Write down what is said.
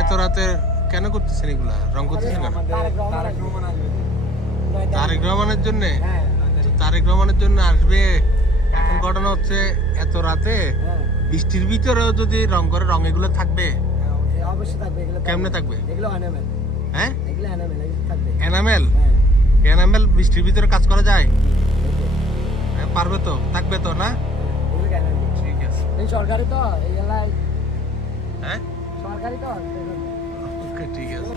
এত রাতে কেন করতেছেন এগুলা? রং করতেছেন কেন? তারেক রহমানের জন্য? তারেক রহমানের জন্য আসবে। এখন ঘটনা হচ্ছে এত রাতে বৃষ্টির ভিতরেও যদি রং করে, রং এগুলো থাকবে? অবশ্যই থাকবে। কেমনে থাকবে? এগুলো এনামেল। হ্যাঁ, এগুলো এনামেল থাকবে। এনামেল? এনামেল বৃষ্টির ভিতরে কাজ করা যায়? হ্যাঁ, পারবে তো, থাকবে তো না? ঠিক আছে। এই সরকারি তো, এইগুলা হ্যাঁ, সরকারি তো। ওকে, ঠিক আছে।